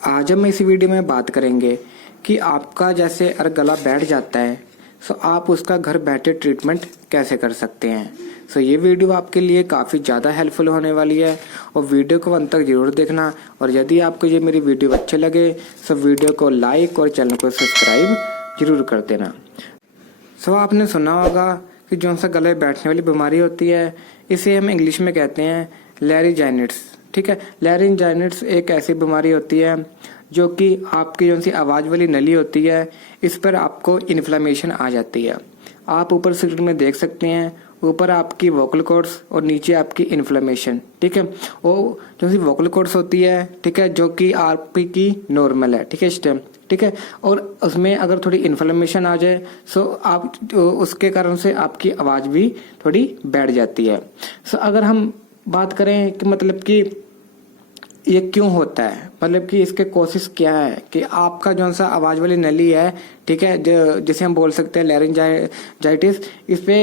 आज हम इस वीडियो में बात करेंगे कि आपका जैसे अगर गला बैठ जाता है तो आप उसका घर बैठे ट्रीटमेंट कैसे कर सकते हैं। सो ये वीडियो आपके लिए काफ़ी ज़्यादा हेल्पफुल होने वाली है और वीडियो को अंत तक जरूर देखना। और यदि आपको ये मेरी वीडियो अच्छे लगे तो वीडियो को लाइक और चैनल को सब्सक्राइब जरूर कर देना। सो आपने सुना होगा कि जो सा गले बैठने वाली बीमारी होती है इसे हम इंग्लिश में कहते हैं लैरिंजाइटिस। ठीक है, लैरिंजाइटिस एक ऐसी बीमारी होती है जो कि आपकी जो सी आवाज़ वाली नली होती है इस पर आपको इन्फ्लेमेशन आ जाती है। आप ऊपर स्क्रीन में देख सकते हैं, ऊपर आपकी वोकल कॉर्ड्स और नीचे आपकी इन्फ्लेमेशन। ठीक है, वो जो सी वोकल कॉर्ड्स होती है, ठीक है, जो कि आपकी नॉर्मल है, ठीक है, इस टाइम, ठीक है, और उसमें अगर थोड़ी इन्फ्लेमेशन आ जाए तो आप उसके कारण से आपकी आवाज़ भी थोड़ी बैठ जाती है। सो अगर हम बात करें कि मतलब कि ये क्यों होता है, मतलब कि इसके कोशिश क्या है कि आपका जो सा आवाज़ वाली नली है, ठीक है, जिसे हम बोल सकते हैं लैरिंजाइटिस, इस पे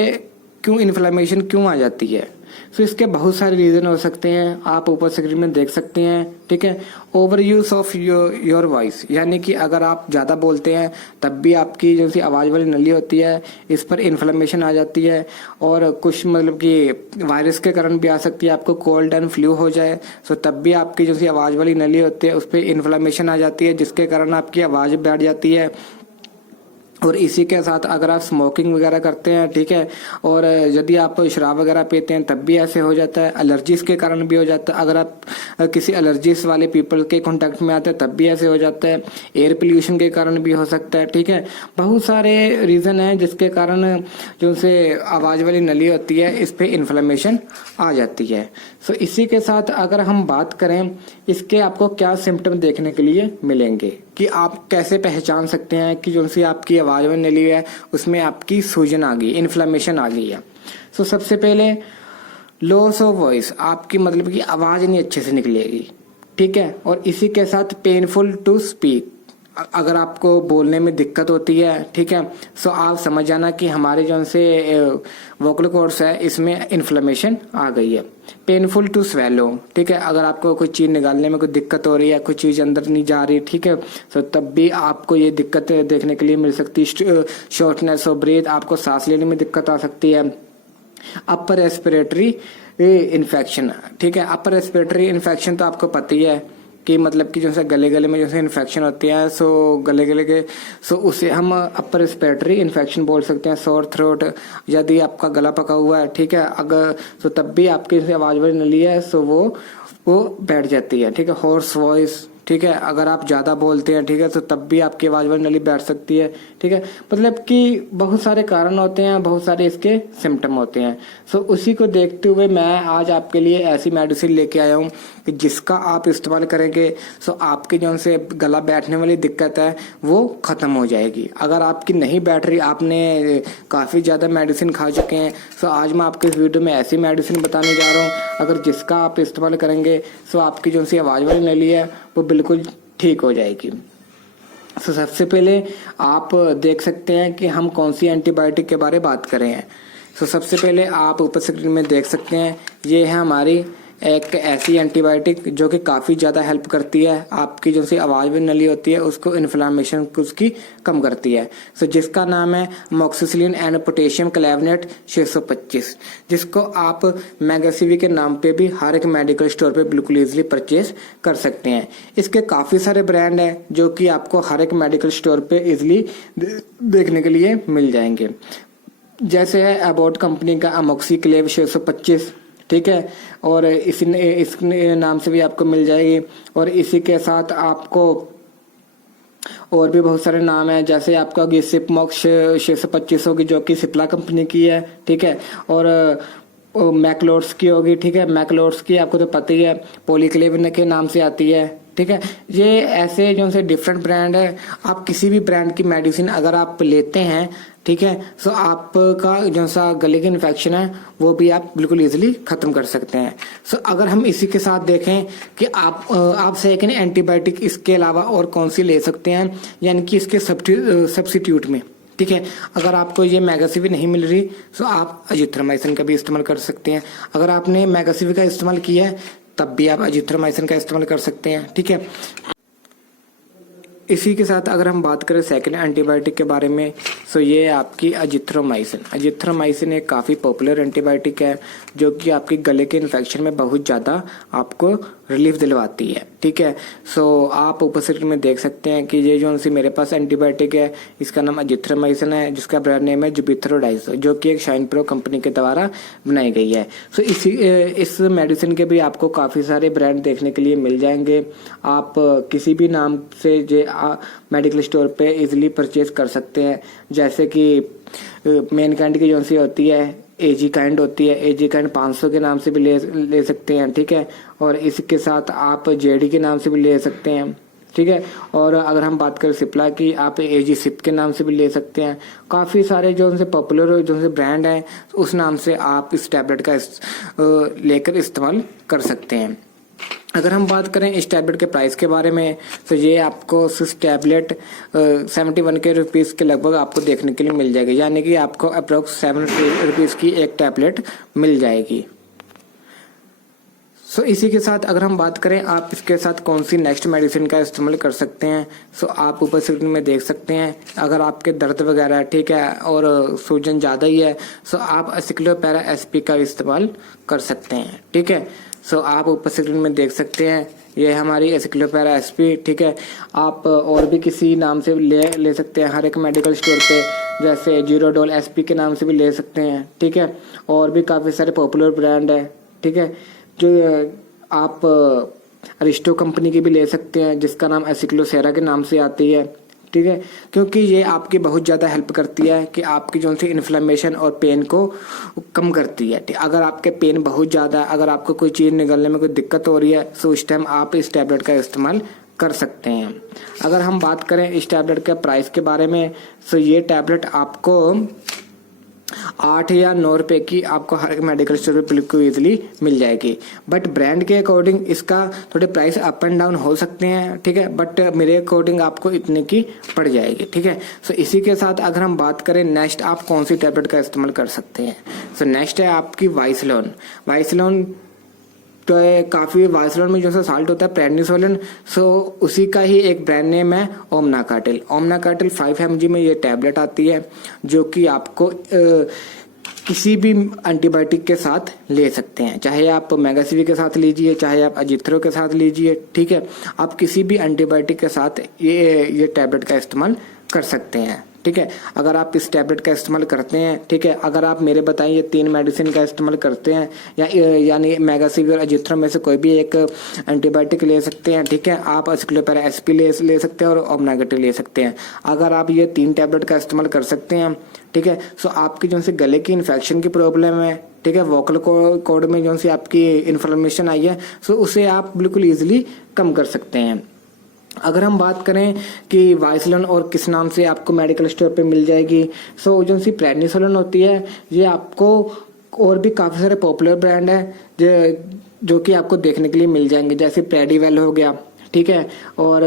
क्यों इन्फ्लेमेशन क्यों आ जाती है। सो इसके बहुत सारे रीज़न हो सकते हैं, आप ऊपर स्क्रीन में देख सकते हैं। ठीक है, over use of your voice, यानी कि अगर आप ज़्यादा बोलते हैं तब भी आपकी जो सी आवाज़ वाली नली होती है इस पर इन्फ्लेमेशन आ जाती है। और कुछ मतलब कि वायरस के कारण भी आ सकती है, आपको कोल्ड एंड फ्लू हो जाए सो तब भी आपकी जो सी आवाज़ वाली नली होती है उस पर इन्फ्लेमेशन आ जाती है, जिसके कारण आपकी आवाज़ बैठ जाती है। और इसी के साथ अगर आप स्मोकिंग वगैरह करते हैं, ठीक है, और यदि आप शराब वगैरह पीते हैं तब भी ऐसे हो जाता है। एलर्जीज के कारण भी हो जाता है, अगर आप किसी एलर्जीज वाले पीपल के कांटेक्ट में आते हैं तब भी ऐसे हो जाता है। एयर पोल्यूशन के कारण भी हो सकता है। ठीक है, बहुत सारे रीज़न हैं जिसके कारण जो से आवाज़ वाली नली होती है इस पर इन्फ्लेमेशन आ जाती है। सो इसी के साथ अगर हम बात करें इसके आपको क्या सिम्टम देखने के लिए मिलेंगे कि आप कैसे पहचान सकते हैं कि जो सी आपकी आवाज़ में नली है उसमें आपकी सूजन आ गई, इन्फ्लेमेशन आ गई है। सो सबसे पहले लॉस ऑफ वॉइस, आपकी मतलब कि आवाज़ नहीं अच्छे से निकलेगी। ठीक है, और इसी के साथ पेनफुल टू स्पीक, अगर आपको बोलने में दिक्कत होती है, ठीक है, सो आप समझ जाना कि हमारे जो से वोकल कॉर्ड्स है इसमें इन्फ्लेमेशन आ गई है। पेनफुल टू स्वेलो, ठीक है, अगर आपको कोई चीज़ निकालने में कोई दिक्कत हो रही है, कोई चीज़ अंदर नहीं जा रही, ठीक है, तो तब भी आपको ये दिक्कत देखने के लिए मिल सकती है। शॉर्टनेस ऑफ ब्रीथ, आपको सांस लेने में दिक्कत आ सकती है। अपर रेस्पिरेटरी इन्फेक्शन, ठीक है, अपर रेस्पिरेटरी इन्फेक्शन तो आपको पता ही है कि मतलब कि जैसे गले में जैसे इन्फेक्शन होती है, सो गले के सो उसे हम अपर रेस्पिरेटरी इन्फेक्शन बोल सकते हैं। सोर थ्रोट, यदि आपका गला पका हुआ है, ठीक है, अगर तो तब भी आपकी आवाज़ वाली नली है सो वो बैठ जाती है। ठीक है, हॉर्स वॉइस, ठीक है, अगर आप ज़्यादा बोलते हैं, ठीक है, तो तब भी आपकी आवाज़ वाली नली बैठ सकती है। ठीक है, मतलब कि बहुत सारे कारण होते हैं, बहुत सारे इसके सिम्टम होते हैं। सो उसी को देखते हुए मैं आज आपके लिए ऐसी मेडिसिन लेके आया हूँ कि जिसका आप इस्तेमाल करेंगे सो आपकी जो से गला बैठने वाली दिक्कत है वो ख़त्म हो जाएगी। अगर आपकी नहीं बैठ रही, आपने काफ़ी ज़्यादा मेडिसिन खा चुके हैं, सो आज मैं आपके इस वीडियो में ऐसी मेडिसिन बताने जा रहा हूँ अगर जिसका आप इस्तेमाल करेंगे सो आपकी जो सी आवाज़ वाली नली है वो बिल्कुल ठीक हो जाएगी। तो सबसे पहले आप देख सकते हैं कि हम कौन सी एंटीबायोटिक के बारे में बात कर रहे हैं। तो सबसे पहले आप ऊपर स्क्रीन में देख सकते हैं, ये है हमारी एक ऐसी एंटीबायोटिक जो कि काफ़ी ज़्यादा हेल्प करती है, आपकी जो सी आवाज़ में नली होती है उसको इन्फ्लेमेशन उसकी कम करती है। सो जिसका नाम है मोक्सिसिलिन एंड पोटेशियम क्लेवनेट 625, जिसको आप मेगासिवी के नाम पे भी हर एक मेडिकल स्टोर पे बिल्कुल ईजिली परचेज कर सकते हैं। इसके काफ़ी सारे ब्रांड हैं जो कि आपको हर एक मेडिकल स्टोर पे ईजिली देखने के लिए मिल जाएंगे। जैसे है अबॉट कंपनी का अमोक्सिक्लेव 625, ठीक है, और इस नाम से भी आपको मिल जाएगी। और इसी के साथ आपको और भी बहुत सारे नाम हैं, जैसे आपका होगी सिपमॉक्स 625 होगी जो कि सिप्ला कंपनी की है। ठीक है, और मैकलोड्स की होगी, ठीक है, मैकलोड्स की आपको तो पता ही है, पॉलीक्लेव के नाम से आती है। ठीक है, ये ऐसे जो से डिफरेंट ब्रांड है। आप किसी भी ब्रांड की मेडिसिन अगर आप लेते हैं, ठीक है, सो आपका जो सा गले की इन्फेक्शन है वो भी आप बिल्कुल इजीली खत्म कर सकते हैं। सो अगर हम इसी के साथ देखें कि आप सेकंड एंटीबायोटिक इसके अलावा और कौन सी ले सकते हैं, यानी कि इसके सब्स्टिट्यूट में, ठीक है, अगर आपको ये मेगासिवी नहीं मिल रही तो आप अजिथ्रोमाइसिन का भी इस्तेमाल कर सकते हैं। अगर आपने मेगासिवी का इस्तेमाल किया है तब भी आप अजिथ्रोमाइसिन का इस्तेमाल कर सकते हैं। ठीक है, इसी के साथ अगर हम बात करें सेकेंड एंटीबायोटिक के बारे में, सो ये आपकी अजिथ्रोमाइसिन। अजिथ्रोमाइसिन एक काफ़ी पॉपुलर एंटीबायोटिक है जो कि आपकी गले के इन्फेक्शन में बहुत ज़्यादा आपको रिलीफ दिलवाती है। ठीक है, सो आप ऊपर स्क्रीन में देख सकते हैं कि ये जो सी मेरे पास एंटीबायोटिक है इसका नाम अजिथ्रोमाइसिन है, जिसका ब्रांड नेम है जुबिथ्रोडाइज, जो कि एक शाइन प्रो कंपनी के द्वारा बनाई गई है। सो इस मेडिसिन के भी आपको काफ़ी सारे ब्रांड देखने के लिए मिल जाएंगे। आप किसी भी नाम से जे मेडिकल स्टोर पे इजीली परचेज कर सकते हैं, जैसे कि मेन काइंड की जो सी होती है एजी काइंड होती है, एजी काइंड 500 के नाम से भी ले सकते हैं। ठीक है, और इसके साथ आप जेडी के नाम से भी ले सकते हैं। ठीक है, और अगर हम बात करें सिप्ला की, आप एजी सिप के नाम से भी ले सकते हैं। काफ़ी सारे जो उनसे पॉपुलर जो उनसे ब्रांड हैं उस नाम से आप इस टैबलेट का लेकर इस्तेमाल कर सकते हैं। अगर हम बात करें इस टैबलेट के प्राइस के बारे में, तो ये आपको इस टैबलेट 71 के रुपीज़ के लगभग आपको देखने के लिए मिल जाएगी, यानी कि आपको अप्रोक्स 7 रुपीज़ की एक टैबलेट मिल जाएगी। सो इसी के साथ अगर हम बात करें आप इसके साथ कौन सी नेक्स्ट मेडिसिन का इस्तेमाल कर सकते हैं, सो आप ऊपर स्क्रीन में देख सकते हैं। अगर आपके दर्द वगैरह ठीक है और सूजन ज़्यादा ही है, सो आप एसिक्लोपैरा एसपी का इस्तेमाल कर सकते हैं। ठीक है, सो आप ऊपर स्क्रीन में देख सकते हैं ये हमारी एसिक्लोपैरा एसपी। ठीक है, आप और भी किसी नाम से ले सकते हैं हर एक मेडिकल स्टोर पे, जैसे जीरोडोल एसपी के नाम से भी ले सकते हैं। ठीक है, और भी काफ़ी सारे पॉपुलर ब्रांड है। ठीक है, जो आप अरिस्टो कंपनी की भी ले सकते हैं, जिसका नाम एसिक्लोसेरा के नाम से आती है। ठीक है, क्योंकि ये आपकी बहुत ज़्यादा हेल्प करती है कि आपकी जो सी इन्फ्लेमेशन और पेन को कम करती है। अगर आपके पेन बहुत ज़्यादा, अगर आपको कोई चीज़ निगलने में कोई दिक्कत हो रही है, तो उस टाइम आप इस टैबलेट का इस्तेमाल कर सकते हैं। अगर हम बात करें इस टैबलेट के प्राइस के बारे में, तो ये टैबलेट आपको 8 या 9 रुपए की आपको हर एक मेडिकल स्टोर पे बिल्कुल इजीली मिल जाएगी। बट ब्रांड के अकॉर्डिंग इसका थोड़े प्राइस अप एंड डाउन हो सकते हैं। ठीक है, बट मेरे अकॉर्डिंग आपको इतने की पड़ जाएगी। ठीक है, सो इसी के साथ अगर हम बात करें नेक्स्ट आप कौन सी टैबलेट का इस्तेमाल कर सकते हैं, सो नेक्स्ट है आपकी वाइसलोन। वाइसलोन तो काफ़ी वाइसलोन में जो सा साल्ट होता है प्रेडनिसोलिन, सो उसी का ही एक ब्रांड नेम है ओमनाकाटिल। ओमनाकाटिल 5 mg में ये टैबलेट आती है, जो कि आपको किसी भी एंटीबायोटिक के साथ ले सकते हैं, चाहे आप मेगासिवी के साथ लीजिए, चाहे आप अजिथ्रो के साथ लीजिए। ठीक है, आप किसी भी एंटीबायोटिक के साथ ये टैबलेट का इस्तेमाल कर सकते हैं। ठीक है, अगर आप इस टैबलेट का इस्तेमाल करते हैं, ठीक है, अगर आप मेरे बताएं ये 3 मेडिसिन का इस्तेमाल करते हैं, या यानी मेगासिवी और अजिथ्रो में से कोई भी एक एंटीबायोटिक ले सकते हैं। ठीक है, आप एसिक्लोपैरा एसपी ले सकते हैं और ओमनाकाटिल ले सकते हैं। अगर आप ये 3 टैबलेट का इस्तेमाल कर सकते हैं, ठीक है, सो आपकी जो सी गले की इन्फेक्शन की प्रॉब्लम है, ठीक है, वोकल कॉर्ड में जो सी आपकी इन्फ्लेमेशन आई है, सो उसे आप बिल्कुल ईजिली कम कर सकते हैं। अगर हम बात करें कि वाइसलोन और किस नाम से आपको मेडिकल स्टोर पे मिल जाएगी, सो जो सी प्रेडनिसोलिन होती है, ये आपको और भी काफ़ी सारे पॉपुलर ब्रांड है जो कि आपको देखने के लिए मिल जाएंगे, जैसे प्रेडिवेल हो गया। ठीक है, और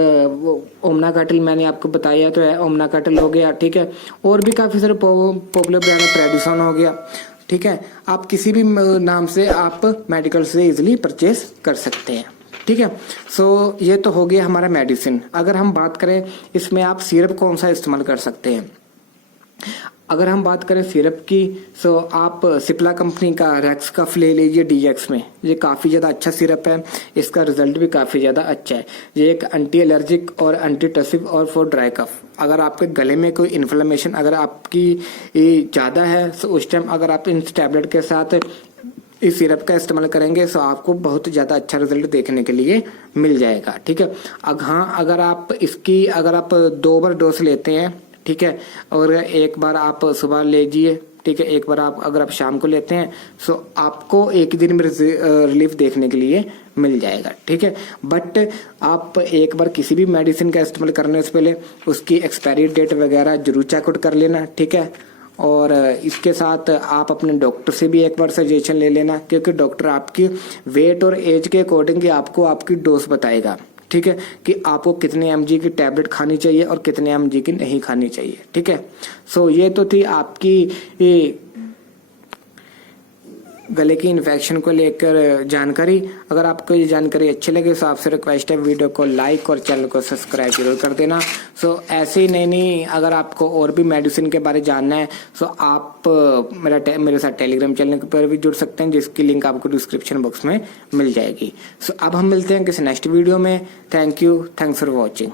ओमनाकाटिल मैंने आपको बताया तो है, ओमनाकाटिल हो गया। ठीक है, और भी काफ़ी सारे पॉपुलर ब्रांड है, प्रेडिसोन हो गया। ठीक है, आप किसी भी नाम से आप मेडिकल से इजिली परचेज कर सकते हैं। ठीक है, सो ये तो हो गया हमारा मेडिसिन। अगर हम बात करें इसमें आप सिरप कौन सा इस्तेमाल कर सकते हैं, अगर हम बात करें सिरप की, सो आप सिप्ला कंपनी का रेक्स कफ ले लीजिए DX में। ये काफ़ी ज़्यादा अच्छा सिरप है, इसका रिजल्ट भी काफ़ी ज़्यादा अच्छा है। ये एक एंटी एलर्जिक और एंटी टसिव और फॉर ड्राई कफ। अगर आपके गले में कोई इन्फ्लेमेशन अगर आपकी ज़्यादा है, तो उस टाइम अगर आप इन टैबलेट के साथ इस सिरप का इस्तेमाल करेंगे, तो आपको बहुत ज़्यादा अच्छा रिजल्ट देखने के लिए मिल जाएगा। ठीक है, अगर आप 2 बार डोज लेते हैं, ठीक है, और एक बार आप सुबह लीजिए, ठीक है, एक बार अगर आप शाम को लेते हैं, तो आपको एक दिन में रिलीफ देखने के लिए मिल जाएगा। ठीक है, बट आप एक बार किसी भी मेडिसिन का इस्तेमाल करने से पहले उसकी एक्सपायरी डेट वगैरह जरूर चेकआउट कर लेना। ठीक है, और इसके साथ आप अपने डॉक्टर से भी एक बार सजेशन ले लेना, क्योंकि डॉक्टर आपकी वेट और एज के अकॉर्डिंग आपको आपकी डोज बताएगा। ठीक है, कि आपको कितने mg की टैबलेट खानी चाहिए और कितने mg की नहीं खानी चाहिए। ठीक है, सो ये तो थी आपकी गले की इन्फेक्शन को लेकर जानकारी। अगर आपको ये जानकारी अच्छी लगे तो आपसे रिक्वेस्ट है वीडियो को लाइक और चैनल को सब्सक्राइब जरूर कर देना। सो ऐसे ही नई अगर आपको और भी मेडिसिन के बारे जानना है तो आप मेरे साथ टेलीग्राम चैनल पर भी जुड़ सकते हैं, जिसकी लिंक आपको डिस्क्रिप्शन बॉक्स में मिल जाएगी। सो अब हम मिलते हैं किसी नेक्स्ट वीडियो में। Thank you, thanks for watching.